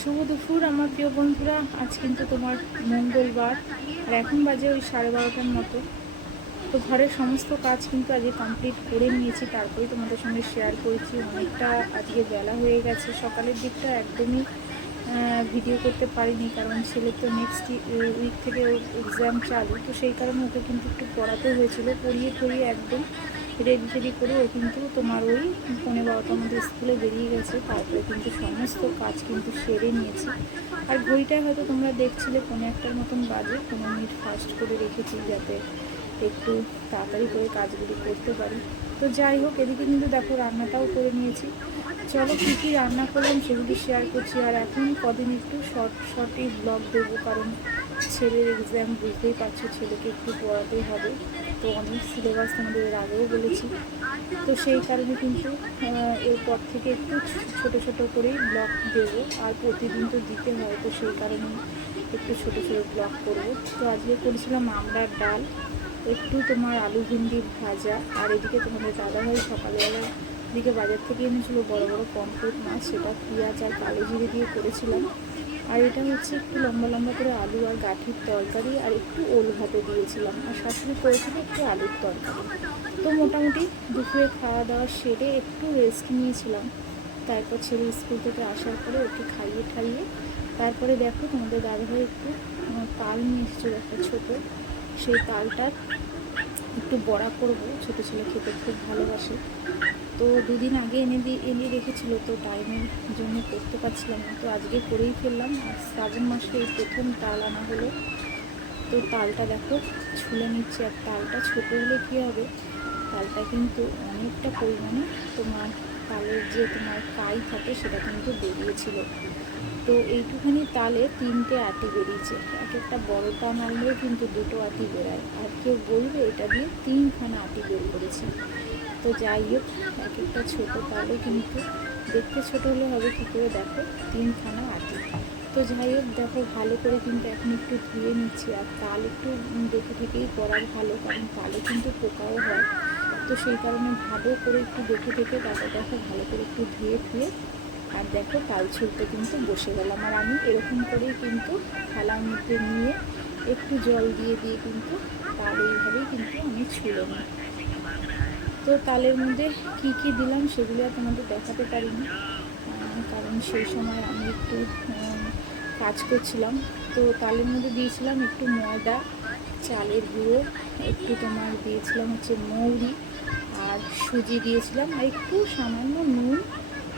শুভ দুপুর আমার প্রিয় বন্ধুরা। আজ কিন্তু তোমার মঙ্গলবার, আর এখন বাজে ওই 12:30টার মতো। তো ঘরের সমস্ত কাজ কিন্তু আজকে কমপ্লিট করে নিয়েছি, তারপরেই তোমাদের সঙ্গে শেয়ার করেছি। অনেকটা আজকে বেলা হয়ে গেছে, সকালের দিকটা একদমই ভিডিও করতে পারিনি, কারণ ছেলে তো নেক্সট উইক থেকে এক্সাম চালু, তো সেই কারণে ওকে কিন্তু একটু পড়াতে হয়েছিল। পড়িয়ে ঠড়িয়ে একদম রেডি করে ও কিন্তু তোমার ওই 12:30টার মধ্যে স্কুলে বেরিয়ে গেছে। তারপরে কিন্তু সমস্ত কাজ কিন্তু সেরে নিয়েছি। আর ঘড়িটায় হয়তো তোমরা দেখছিলে 1:45টার মতন বাজে, 15 মিনিট ফাস্ট করে রেখেছি যাতে একটু তাড়াতাড়ি করে কাজগুলি করতে পারি। তো যাই হোক, এদিকে কিন্তু দেখো রান্নাটাও করে নিয়েছি। চলো কী কী রান্না করলাম সেগুলি শেয়ার করছি। আর এখন কদিন একটু শর্টই ব্লগ দেবো, কারণ ছেলের এক্সাম, বুঝতেই পারছো, ছেলেকে একটু পড়াতেই হবে। তো অনেক সিলেবাস তোমাদের এর আগেও বলেছি, তো সেই কারণে কিন্তু এরপর থেকে একটু ছোট ছোট করেই ব্লগ দেবো। আর প্রতিদিন তো দিতে হয়, তো সেই কারণে একটু ছোট ছোট ব্লগ করবো। তো আজকে করেছিলাম আমড়ার ডাল, একটু তোমার আলু ভিন্ডি ভাজা। আর এদিকে তোমাদের দাদাভাই সকালবেলা দিকে বাজার থেকে এনেছিল বড় বড় পমফ্রেট মাছ, সেটা পেঁয়াজ আর কালো জিরে দিয়ে করেছিলাম। আর এটা হচ্ছে একটু লম্বা লম্বা করে আলু আর গাঠির তরকারি, আর একটু ওল ভাতে দিয়েছিলাম। আর শাশুড়ি করেছিল একটু আলুর তরকারি। তো মোটামুটি দুপুরে খাওয়া দাওয়া সেরে একটু রেস্ট নিয়েছিলাম। তারপর ছেলে স্কুল থেকে আসার পরে ওকে খাইয়ে ঠাইয়ে তারপরে দেখো তোমাদের দাদাভাই একটু তাল নিয়ে এসেছিলো একটা ছোটো, সেই তালটার একটু বড়া করব। ছোটো ছেলে খেতে খুব ভালোবাসে, তো দুদিন আগে এনে রেখেছিল, তো টাইমের জন্য করতে পারছিলাম না, তো আজকে করেই ফেললাম। আর শ্রাবণ মাসে এই প্রথম তাল আনা হলো। তো তালটা দেখো ছুলে নিচ্ছে। আর তালটা ছোটো হলে কী হবে, তালটা কিন্তু অনেকটা পরিমাণে তোমার তালের যে তোমার কাই থাকে সেটা কিন্তু বেরিয়েছিল। তো এইটুখানি তালে 3টে আটি বেরিয়েছে। এক একটা বড় তাল আনলেও কিন্তু 2টো আটি বেরোয়, আর কেউ বলবে এটা দিয়ে 3খানা আটি বের করেছি। তো যাই হোক, এক একটা ছোটো তালে কিন্তু দেখতে ছোটো হলে হবে কী করে, দেখো 3খানা আটি। তো যাই হোক, দেখো ভালো করে কিন্তু এখন একটু ধুয়ে নিচ্ছি। আর তাল একটু দেখে থেকেই করার ভালো, কারণ তালে কিন্তু পোকাও হয়। তো সেই কারণে ভালো করে একটু দেখে তারপর দেখো ভালো করে একটু ধুয়ে আর দেখো তাল ছুলতে কিন্তু বসে গেলাম। আর আমি এরকম করেই কিন্তু থালার মধ্যে নিয়ে একটু জল দিয়ে কিন্তু তাল এইভাবেই কিন্তু আমি ছুলে নিই। তো তালের মধ্যে কি কি দিলাম সেগুলো আর তোমাদের দেখাতে পারিনি, কারণ সেই সময় আমি একটু কাজ করছিলাম। তো তালের মধ্যে দিয়েছিলাম একটু ময়দা, চালের গুঁড়ো, একটু তোমার দিয়েছিলাম হচ্ছে মৌরি, আর সুজি দিয়েছিলাম, আর একটু সামান্য নুন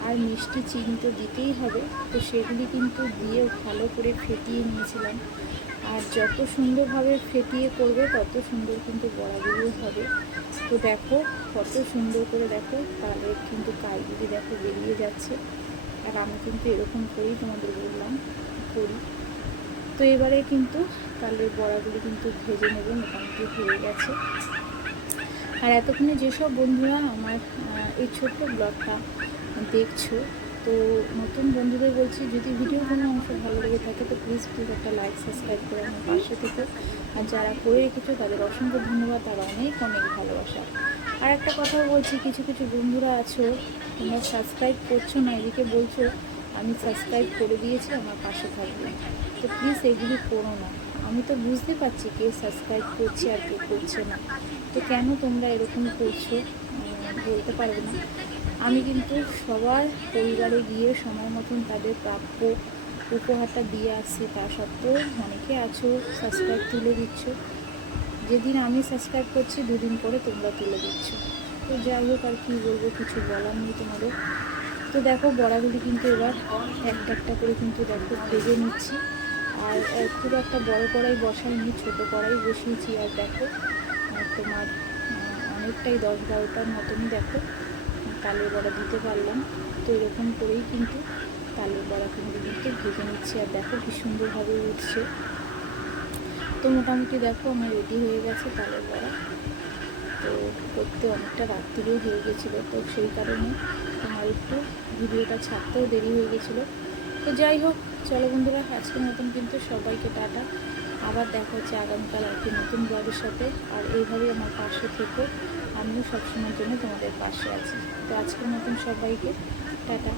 আর মিষ্টি, চিনি তো দিতেই হবে। তো সেগুলি কিন্তু দিয়ে ভালো করে ফেটিয়ে নিয়েছিলাম। আর যত সুন্দরভাবে ফেটিয়ে করবে তত সুন্দর কিন্তু বড়াগুলো হবে। তো দেখো কত সুন্দর করে দেখো তালের কিন্তু কাইগুলি দেখো বেরিয়ে যাচ্ছে। আর আমি কিন্তু এরকম করেই তোমাদের বললাম করি। তো এবারে কিন্তু তালের বড়াগুলি কিন্তু ভেজে নেবে, মোটামুটি হয়ে গেছে। আর এতক্ষণে যেসব বন্ধুরা আমার এই ছোট্ট ব্লগটা দেখছো, তো নতুন বন্ধুদের বলছি, যদি ভিডিওর কোনো অংশ ভালো লেগে থাকে তো প্লিজ একটা লাইক সাবস্ক্রাইব করে আমার পাশে থেকে। আর যারা করে রেখেছো তাদের অসংখ্য ধন্যবাদ, তারা অনেক ভালোবাসা। আর একটা কথাও বলছি, কিছু বন্ধুরা আছো তোমরা সাবস্ক্রাইব করছো না, এদিকে বলছো আমি সাবস্ক্রাইব করে দিয়েছি আমার পাশে থাকবে। তো প্লিজ এগুলি করো না। আমি তো বুঝতে পারছি কে সাবস্ক্রাইব করছে আর কে করছে না, তো কেন তোমরা এরকম করছো বলতে পারবে না। আমি কিন্তু সবার পরিবারে গিয়ে সময় মতন তাদের প্রাপ্য উপহারটা দিয়ে আসছি, তা সত্ত্বেও অনেকে আছো সাবস্ক্রাইব তুলে দিচ্ছ। যেদিন আমি সাবস্ক্রাইব করছি 2 দিন পরে তোমরা তুলে দিচ্ছ। তো যাই হোক, আর কী বলবো, কিছু বলার নেই তোমাদের। তো দেখো বড়াগুলি কিন্তু এবার একটা করে কিন্তু দেখো ভেজে নিচ্ছি। আর খুব একটা বড় কড়াই বসাইনি, ছোটো কড়াই বসিয়েছি। আর দেখো তোমার অনেকটাই 10-12টার মতনই দেখো তালের বড়া দিতে পারলাম। তো এরকম করেই কিন্তু তালের বড়া কিন্তু ভেজে নিচ্ছি। আর দেখো কি সুন্দরভাবে উঠছে। তো মোটামুটি দেখো আমার রেডি হয়ে গেছে তালের বড়া। তো করতে অনেকটা রাত্রিও হয়ে গেছিলো, তো সেই কারণে তোমার একটু ভিডিওটা ছাড়তেও দেরি হয়ে গেছিলো। তো যাই হোক, চলো বন্ধুরা, আজকের মতন কিন্তু সবাইকে টাটা। আবার দেখা হচ্ছে আগামীকাল একটি নতুন ব্লগের সাথে। আর এইভাবেই আমার পাশে থেকো, আমিও সবসময়ের জন্য তোমাদের পাশে আছি। তো আজকের মতন সবাইকে টাটা।